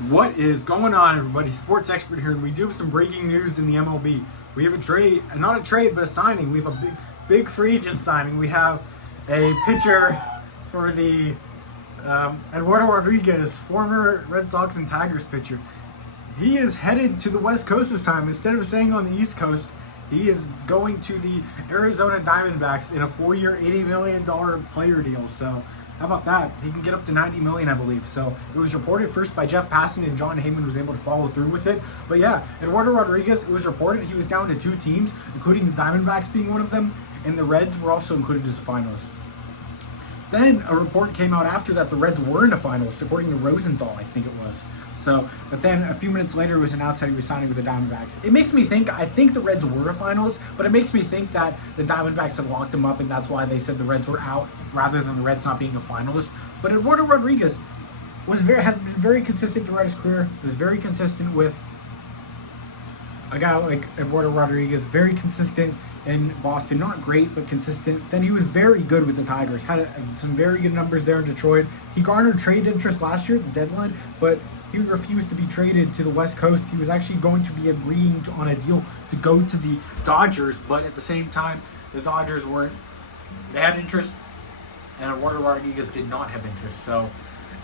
What is going on, everybody? Sports expert here, and we do have some breaking news in the MLB. We have a trade, not a trade, but a signing. We have a big free agent signing. We have a pitcher for the Eduardo Rodriguez, former Red Sox and Tigers pitcher. He is headed to the West Coast this time. Instead of staying on the East Coast, he is going to the Arizona Diamondbacks in a 4-year, $80 million player deal. So how about that? He can get up to $90 million, I believe. So it was reported first by Jeff Passan, and John Heyman was able to follow through with it. But yeah, Eduardo Rodriguez, it was reported he was down to 2 teams, including the Diamondbacks being one of them, and the Reds were also included as a finalist. Then a report came out after that the Reds were in a finalist, according to Rosenthal, I think it was. So, but then a few minutes later, it was announced that he was signing with the Diamondbacks. It makes me think, I think the Reds were a finalist, but it makes me think that the Diamondbacks had locked him up, and that's why they said the Reds were out, rather than the Reds not being a finalist. But Eduardo Rodriguez has been very consistent throughout his career. Was very consistent with a guy like Eduardo Rodriguez, very consistent in Boston, not great, but consistent. Then he was very good with the Tigers, had some very good numbers there in Detroit. He garnered trade interest last year at the deadline, but he refused to be traded to the West Coast. He was actually going to be agreeing on a deal to go to the Dodgers, but at the same time, the Dodgers they had interest, and Eduardo Rodriguez did not have interest. So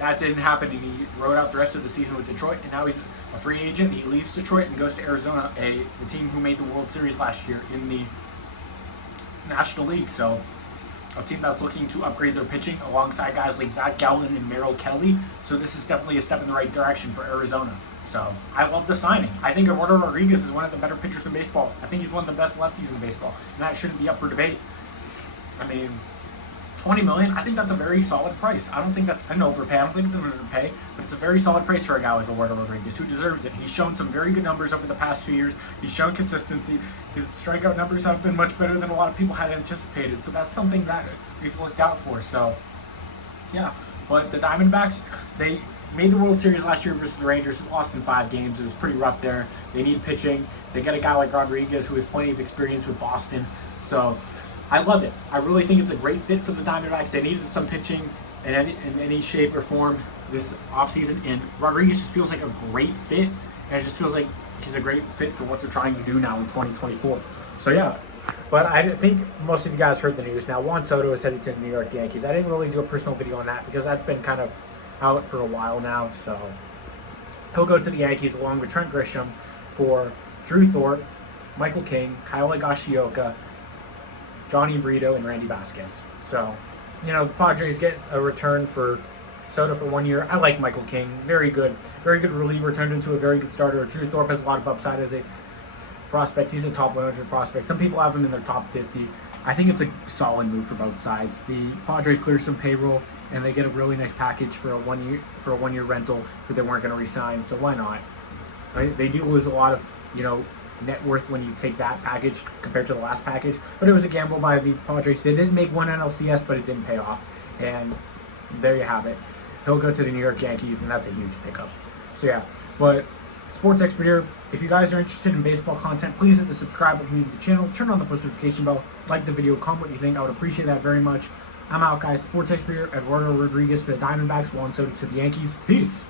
that didn't happen, and he rode out the rest of the season with Detroit, and now he's a free agent. He leaves Detroit and goes to Arizona, the team who made the World Series last year in the National League. So a team that's looking to upgrade their pitching alongside guys like Zach Gallen and Merrill Kelly. So this is definitely a step in the right direction for Arizona. So I love the signing. I think Eduardo Rodriguez is one of the better pitchers in baseball. I think he's one of the best lefties in baseball, and that shouldn't be up for debate. I mean, $20 million, I think that's a very solid price. I don't think that's an overpay. I don't think it's an underpay, but it's a very solid price for a guy like Eduardo Rodriguez who deserves it. He's shown some very good numbers over the past few years. He's shown consistency. His strikeout numbers have been much better than a lot of people had anticipated. So that's something that we've looked out for. So, yeah. But the Diamondbacks, they made the World Series last year versus the Rangers. Lost in 5 games. It was pretty rough there. They need pitching. They get a guy like Rodriguez who has plenty of experience with Boston. So I love it. I really think it's a great fit for the Diamondbacks. They needed some pitching in any shape or form this offseason, and Rodriguez just feels like a great fit, and it just feels like he's a great fit for what they're trying to do now in 2024. So yeah, but I think most of you guys heard the news. Now Juan Soto is headed to the New York Yankees. I didn't really do a personal video on that because that's been kind of out for a while now. So he'll go to the Yankees along with Trent Grisham for Drew Thorpe, Michael King, Kyle Higashioka, Johnny Brito, and Randy Vasquez. So, the Padres get a return for Soto for 1 year. I like Michael King. Very good reliever, turned into a very good starter. Drew Thorpe has a lot of upside as a prospect. He's a top 100 prospect. Some people have him in their top 50. I think it's a solid move for both sides. The Padres clear some payroll, and they get a really nice package for a 1 year rental that they weren't going to re-sign. So why not? Right? They do lose a lot of, net worth when you take that package compared to the last package, but it was a gamble by the Padres. They did make one NLCS, but it didn't pay off, and there you have it. He'll go to the New York Yankees, and that's a huge pickup. So yeah, but Sports Expert here. If you guys are interested in baseball content, please hit the subscribe button to the channel, turn on the post notification bell, like the video, comment what you think. I would appreciate that very much. I'm out, guys. Sports Expert here. Eduardo Rodriguez to the Diamondbacks, Juan Soto to the Yankees. Peace.